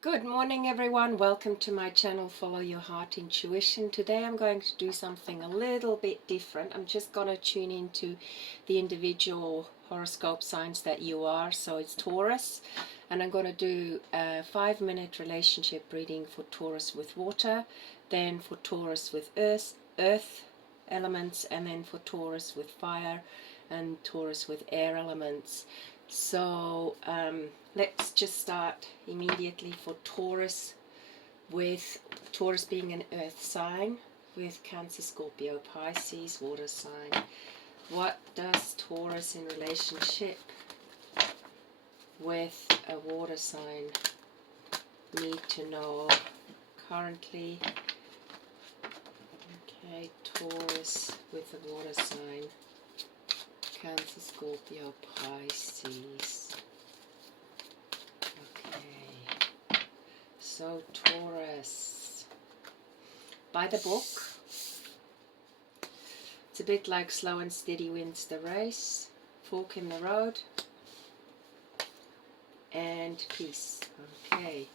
Good morning everyone, welcome to my channel Follow Your Heart Intuition. Today I'm going to do something a little bit different. I'm just going to tune into the individual horoscope signs that you are. So it's Taurus, and I'm going to do a 5-minute relationship reading for Taurus with water, then for Taurus with earth elements, and then for Taurus with fire and Taurus with air elements. So let's just start immediately for Taurus, with Taurus being an earth sign, with Cancer, Scorpio, Pisces, water sign. What does Taurus in relationship with a water sign need to know currently? Okay, Taurus with a water sign, Cancer, Scorpio, Pisces. Okay, so Taurus, by the book, it's a bit like slow and steady wins the race, fork in the road, and peace. Okay,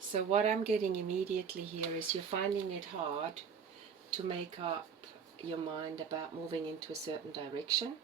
so what I'm getting immediately here is you're finding it hard to make up your mind about moving into a certain direction.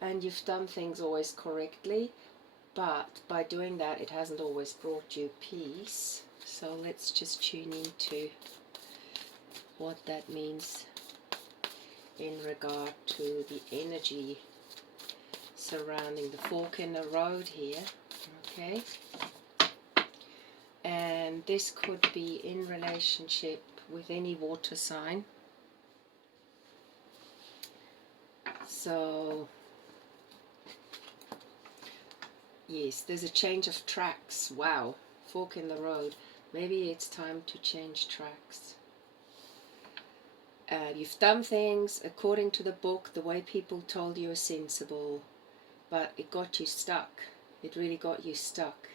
And you've done things always correctly, but by doing that it hasn't always brought you peace. So let's just tune into what that means in regard to the energy surrounding the fork in the road here. Okay, and this could be in relationship with any water sign. So yes, there's a change of tracks. Wow, fork in the road. Maybe it's time to change tracks. You've done things according to the book, the way people told you are sensible, but it got you stuck. It really got you stuck.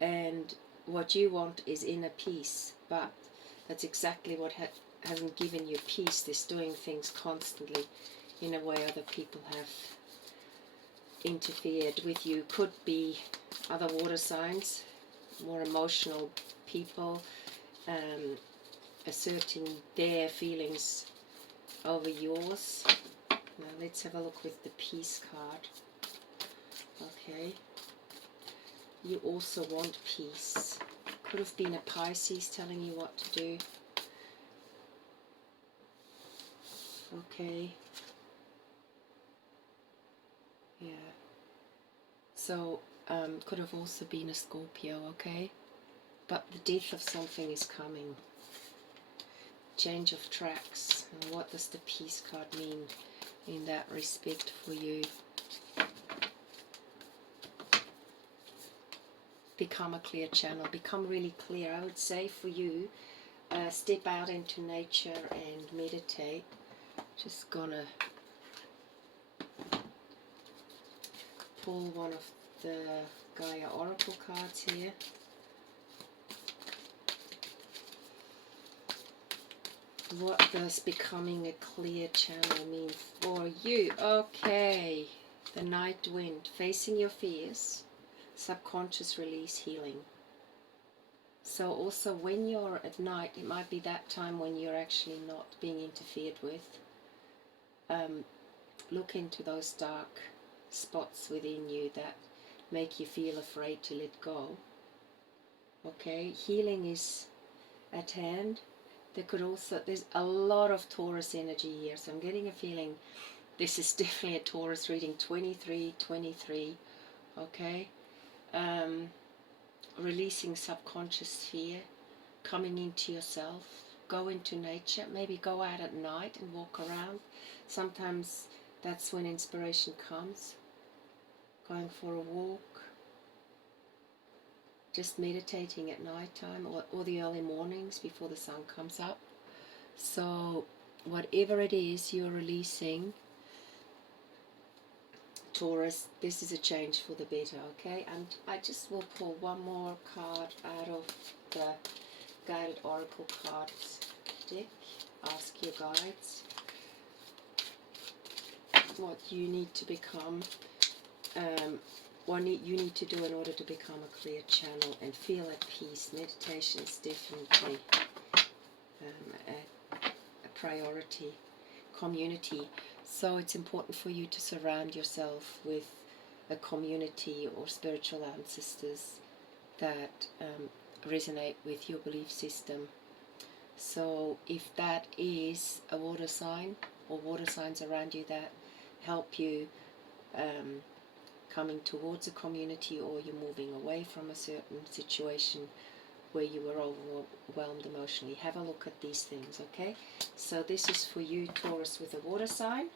And what you want is inner peace, but that's exactly what hasn't given you peace. This doing things constantly in a way other people have interfered with you. Could be other water signs, more emotional people, asserting their feelings over yours. Now let's have a look with the peace card. Okay, you also want peace. Could have been a Pisces telling you what to do. Okay, yeah, so could have also been a Scorpio. Okay, but the death of something is coming. Change of tracks. And what does the peace card mean in that respect for you? Become a clear channel. Become really clear. I would say for you, step out into nature and meditate. Just gonna pull one of the Gaia Oracle cards here. What does becoming a clear channel mean for you? Okay, the night wind, facing your fears, subconscious release, healing. So also when you're at night, it might be that time when you're actually not being interfered with. Look into those dark spots within you that make you feel afraid to let go. Okay, healing is at hand. There could also, there's a lot of Taurus energy here, so I'm getting a feeling this is definitely a Taurus reading. 23, okay, releasing subconscious fear, coming into yourself, go into nature, maybe go out at night and walk around. Sometimes that's when inspiration comes, going for a walk, just meditating at night time, or the early mornings before the sun comes up. So whatever it is you're releasing, Taurus, this is a change for the better. Okay, and I just will pull one more card out of the Guided Oracle cards deck. Ask your guides what you need to become you need to do in order to become a clear channel and feel at peace. Meditation is definitely a priority. Community. So it's important for you to surround yourself with a community or spiritual ancestors that resonate with your belief system. So if that is a water sign or water signs around you that help you coming towards a community, or you're moving away from a certain situation where you were overwhelmed emotionally, have a look at these things, okay? So this is for you, Taurus, with a water sign.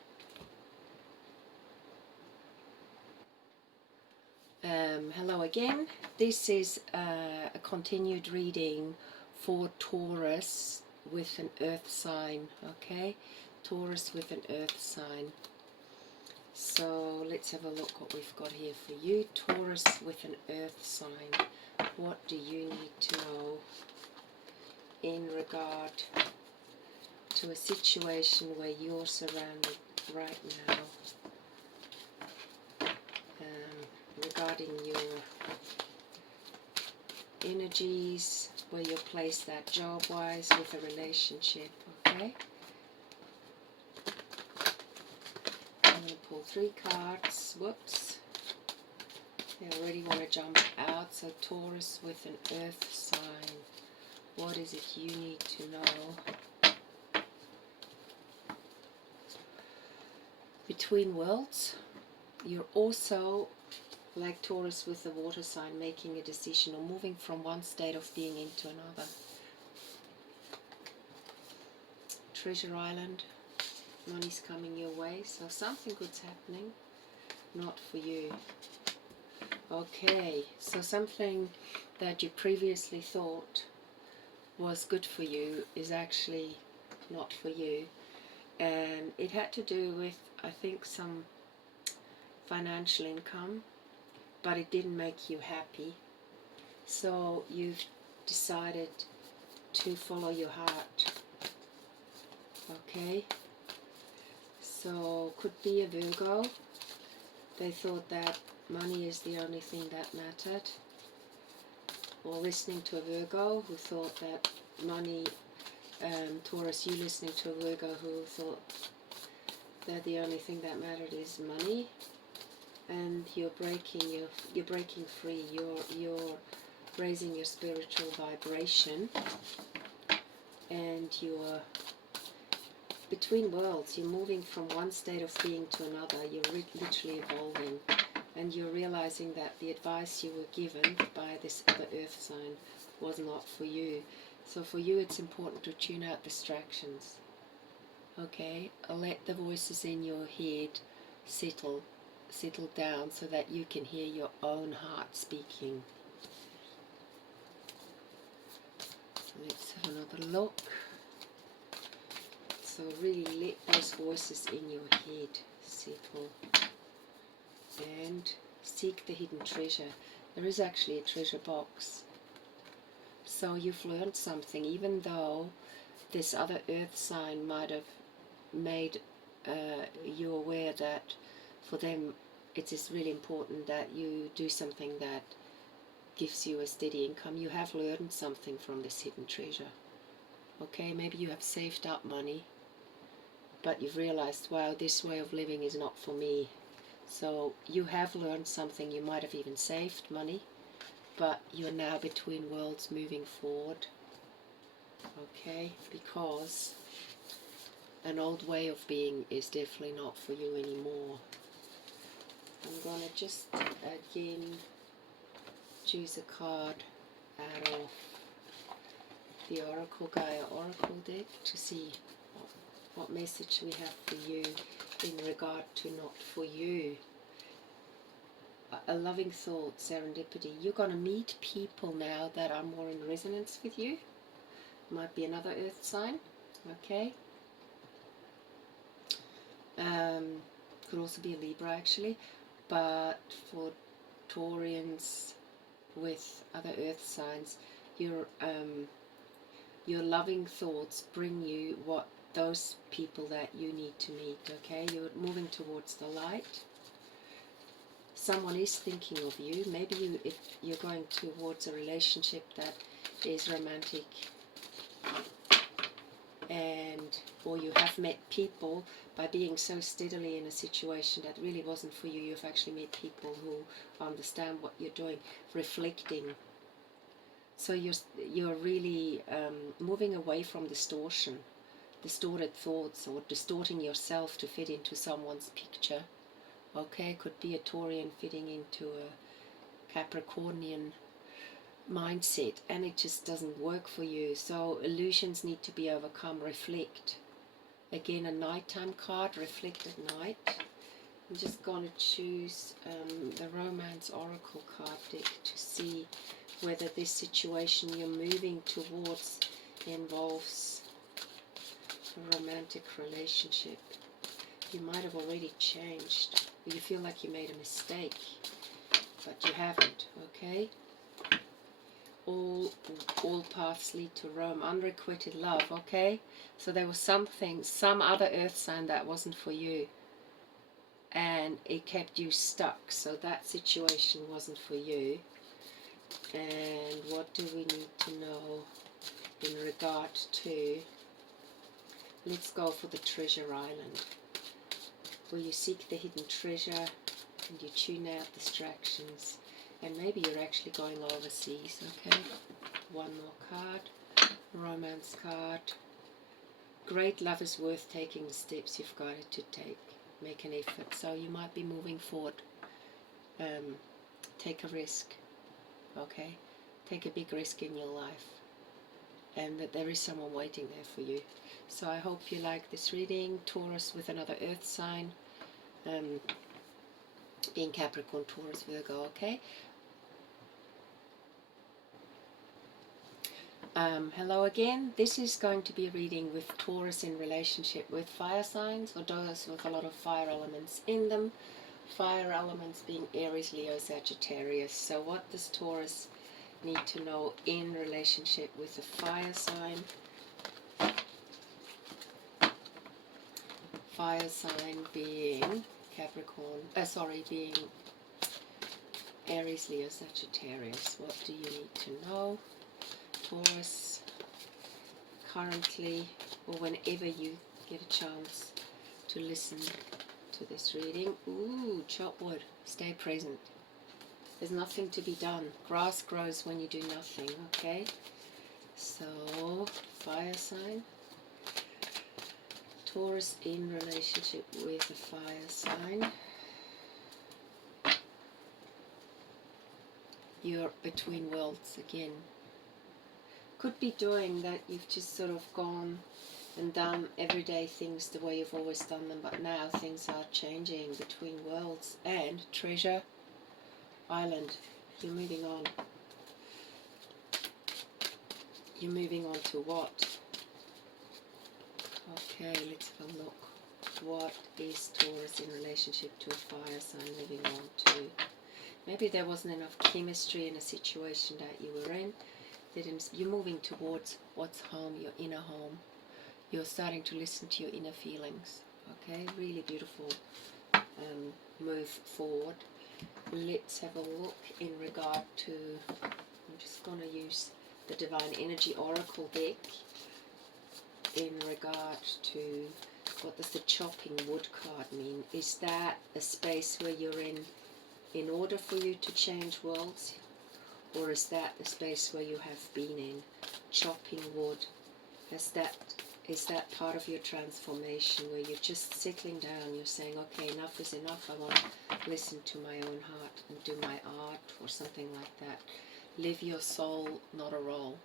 Hello again. This is a continued reading for Taurus with an earth sign, okay? Taurus with an earth sign. So let's have a look what we've got here for you. Taurus with an earth sign. What do you need to know in regard to a situation where you're surrounded right now? Regarding your energies, where you're placed that job-wise with a relationship, okay? I'm going to pull 3 cards. Whoops. I already want to jump out. So Taurus with an earth sign. What is it you need to know? Between worlds, you're also, like Taurus with the water sign, making a decision or moving from one state of being into another. Treasure Island, money's coming your way, so something good's happening, not for you. Okay, so something that you previously thought was good for you is actually not for you, and it had to do with, I think, some financial income, but it didn't make you happy. So you've decided to follow your heart. Okay? So could be a Virgo. They thought that money is the only thing that mattered. Or listening to a Virgo who thought that money, Taurus, you listening to a Virgo who thought that the only thing that mattered is money. And you're breaking free, you're raising your spiritual vibration, and you're between worlds. You're moving from one state of being to another. You're literally evolving, and you're realizing that the advice you were given by this other earth sign was not for you. So for you, it's important to tune out distractions, okay? Let the voices in your head settle down so that you can hear your own heart speaking. Let's have another look. So really let those voices in your head settle and seek the hidden treasure. There is actually a treasure box. So you've learned something, even though this other earth sign might have made you aware that for them it is really important that you do something that gives you a steady income. You have learned something from this hidden treasure. Okay, maybe you have saved up money, but you've realized, wow, this way of living is not for me. So you have learned something. You might have even saved money, but you're now between worlds moving forward. Okay, because an old way of being is definitely not for you anymore. I'm going to just again choose a card out of the Oracle Gaia Oracle deck to see what message we have for you in regard to not for you. A loving thought, serendipity. You're going to meet people now that are more in resonance with you. Might be another earth sign, okay? Could also be a Libra actually, but for Taurians with other earth signs, your loving thoughts bring you what those people that you need to meet, okay? You're moving towards the light. someone is thinking of you. Maybe if you're going towards a relationship that is romantic, and or you have met people by being so steadily in a situation that really wasn't for you. You've actually met people who understand what you're doing, reflecting. So you're really moving away from distorted thoughts, or distorting yourself to fit into someone's picture. Okay, could be a Taurian fitting into a Capricornian mindset, and it just doesn't work for you. So illusions need to be overcome. Reflect. Again, a nighttime card. Reflect at night. I'm just going to choose the Romance Oracle card deck to see whether this situation you're moving towards involves a romantic relationship. You might have already changed, or you feel like you made a mistake, but you haven't. Okay, all paths lead to Rome. Unrequited love. Okay, so there was some other earth sign that wasn't for you, and it kept you stuck. So that situation wasn't for you. And what do we need to know in regard to, let's go for the Treasure Island, where you seek the hidden treasure and you tune out distractions, and maybe you're actually going overseas. Okay, one more card, Romance card. Great love is worth taking the steps you've got it to take. Make an effort. So you might be moving forward. Take a risk. Okay, take a big risk in your life, and that there is someone waiting there for you. So I hope you like this reading. Taurus with another earth sign, being Capricorn, Taurus, Virgo. Okay, hello again. This is going to be a reading with Taurus in relationship with fire signs, or those with a lot of fire elements in them. Fire elements being Aries, Leo, Sagittarius. So what does Taurus need to know in relationship with a fire sign? Fire sign being Capricorn, being Aries, Leo, Sagittarius. What do you need to know, Taurus, currently, or whenever you get a chance to listen to this reading? Ooh, chop wood, stay present. There's nothing to be done. Grass grows when you do nothing. Okay, so fire sign, Taurus in relationship with a fire sign. You're between worlds again. Could be doing that you've just sort of gone and done everyday things the way you've always done them, but now things are changing. Between worlds and Treasure Island. You're moving on. You're moving on to what? Okay, let's have a look. What is Taurus in relationship to a fire sign moving on to? Maybe there wasn't enough chemistry in a situation that you were in. You're moving towards what's home, your inner home. You're starting to listen to your inner feelings. Okay, really beautiful move forward. Let's have a look in regard to, I'm just going to use the Divine Energy Oracle deck in regard to, what does the chopping wood card mean? Is that a space where you're in order for you to change worlds? Or is that the space where you have been in, chopping wood? Is that part of your transformation where you're just settling down, you're saying, okay, enough is enough, I want to listen to my own heart and do my art, or something like that. Live your soul, not a role.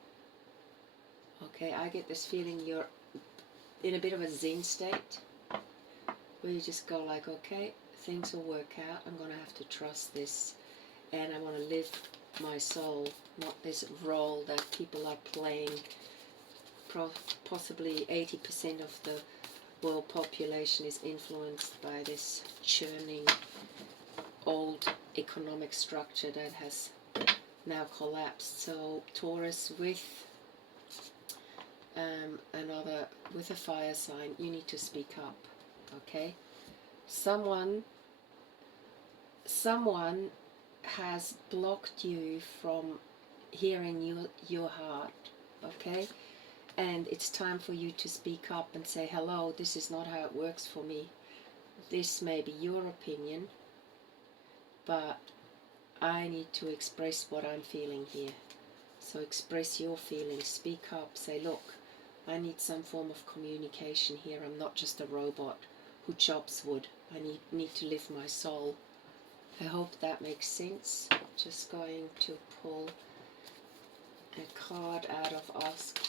Okay, I get this feeling you're in a bit of a Zen state, where you just go like, okay, things will work out, I'm going to have to trust this, and I want to live my soul, not this role that people are playing. Possibly 80% of the world population is influenced by this churning old economic structure that has now collapsed. So Taurus with a fire sign, you need to speak up. Okay, someone someone has blocked you from hearing your heart, okay? And it's time for you to speak up and say, hello, this is not how it works for me. This may be your opinion, but I need to express what I'm feeling here. So express your feelings, speak up, say, look, I need some form of communication here. I'm not just a robot who chops wood. I need to live my soul. I hope that makes sense. Just going to pull a card out of Ask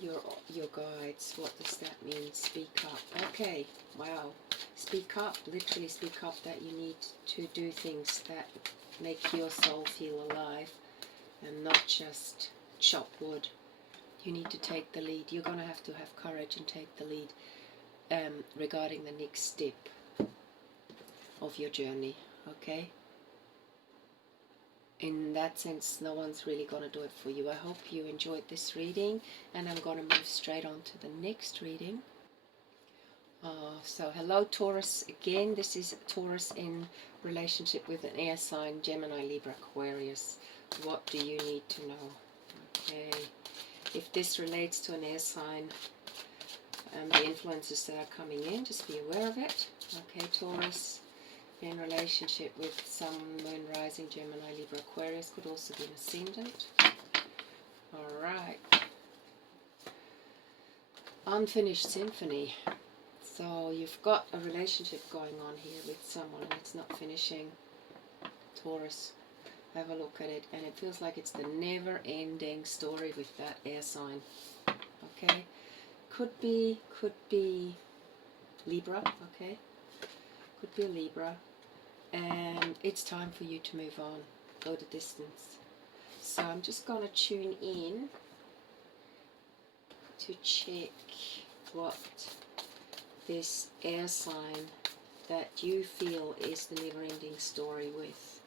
your guides. What does that mean? Speak up. Okay, wow. Speak up, literally speak up that you need to do things that make your soul feel alive and not just chop wood. You need to take the lead. You're going to have courage and take the lead regarding the next step of your journey, okay? In that sense, no one's really going to do it for you. I hope you enjoyed this reading, and I'm going to move straight on to the next reading. So hello Taurus again. This is Taurus in relationship with an air sign, Gemini, Libra, Aquarius. What do you need to know? Okay, if this relates to an air sign, the influences that are coming in, just be aware of it. Okay, Taurus in relationship with Sun, Moon, Rising, Gemini, Libra, Aquarius, could also be an ascendant. Alright. Unfinished symphony. So you've got a relationship going on here with someone and it's not finishing. Taurus, have a look at it, and it feels like it's the never-ending story with that air sign. Okay, could be Libra. Okay, could be a Libra, and it's time for you to move on, go the distance. So I'm just gonna tune in to check what this air sign that you feel is the never-ending story with,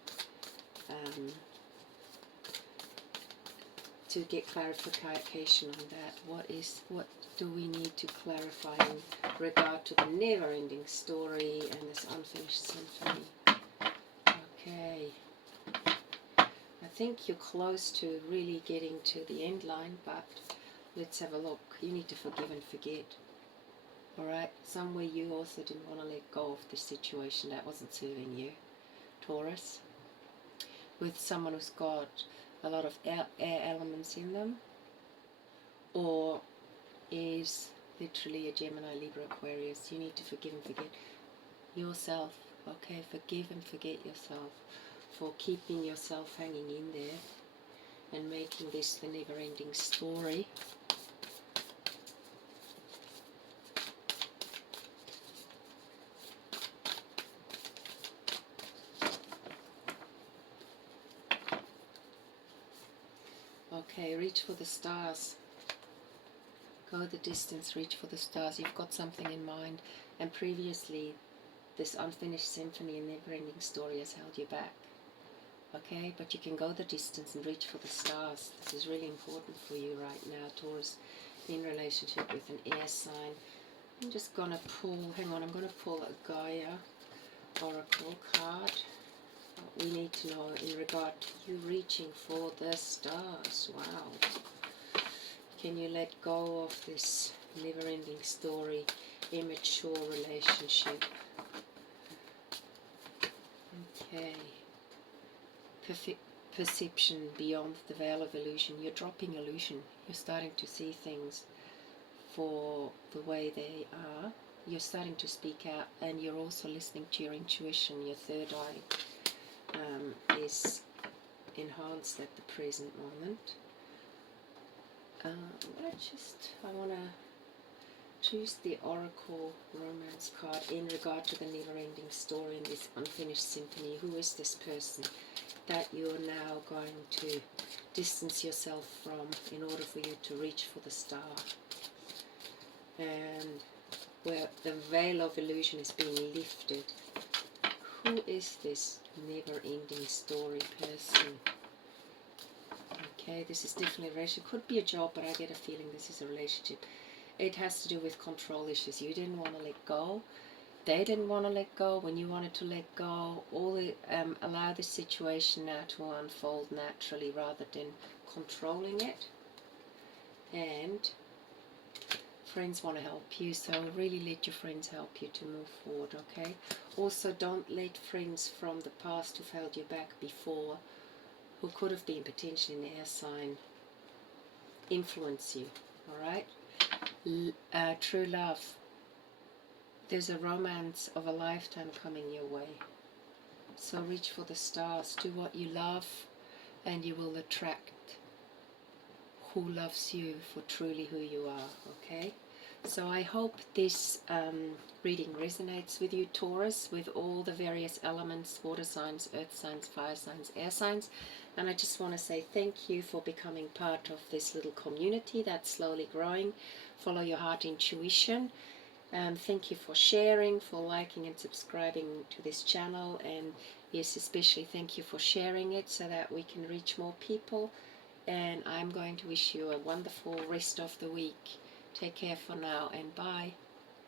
to get clarification on that. What do we need to clarify in regard to the never-ending story and this unfinished symphony? Okay, I think you're close to really getting to the end line, but let's have a look. You need to forgive and forget. Alright, somewhere you also didn't want to let go of the situation that wasn't serving you, Taurus. With someone who's got a lot of air elements in them, or is literally a Gemini, Libra, Aquarius. You need to forgive and forget yourself. Okay, forgive and forget yourself for keeping yourself hanging in there and making this the never-ending story. Okay, reach for the stars. Go the distance, reach for the stars. You've got something in mind, and previously this unfinished symphony and never-ending story has held you back. Okay, but you can go the distance and reach for the stars. This is really important for you right now, Taurus, in relationship with an air sign. I'm just going to pull, hang on, I'm going to pull a Gaia Oracle card. What we need to know in regard to you reaching for the stars. Wow. Can you let go of this never-ending story, immature relationship? Okay. Perception beyond the veil of illusion. You're dropping illusion. You're starting to see things for the way they are. You're starting to speak out, and you're also listening to your intuition. Your third eye is enhanced at the present moment. I want to choose the Oracle Romance card in regard to the never-ending story in this unfinished symphony. Who is this person that you're now going to distance yourself from in order for you to reach for the star? And where the veil of illusion is being lifted. Who is this never-ending story person? Okay, this is definitely a relationship. Could be a job, but I get a feeling this is a relationship. It has to do with control issues. You didn't want to let go, they didn't want to let go, when you wanted to let go. All the, allow the situation now to unfold naturally rather than controlling it. And friends want to help you, so really let your friends help you to move forward, okay? Also, don't let friends from the past who've held you back before, who could have been potentially an air sign, influence you, alright? True love. There's a romance of a lifetime coming your way. So reach for the stars, do what you love, and you will attract who loves you for truly who you are, okay? So I hope this reading resonates with you, Taurus, with all the various elements, water signs, earth signs, fire signs, air signs. And I just want to say thank you for becoming part of this little community that's slowly growing. Follow your heart intuition. Thank you for sharing, for liking and subscribing to this channel. And yes, especially thank you for sharing it so that we can reach more people. And I'm going to wish you a wonderful rest of the week. Take care for now, and bye.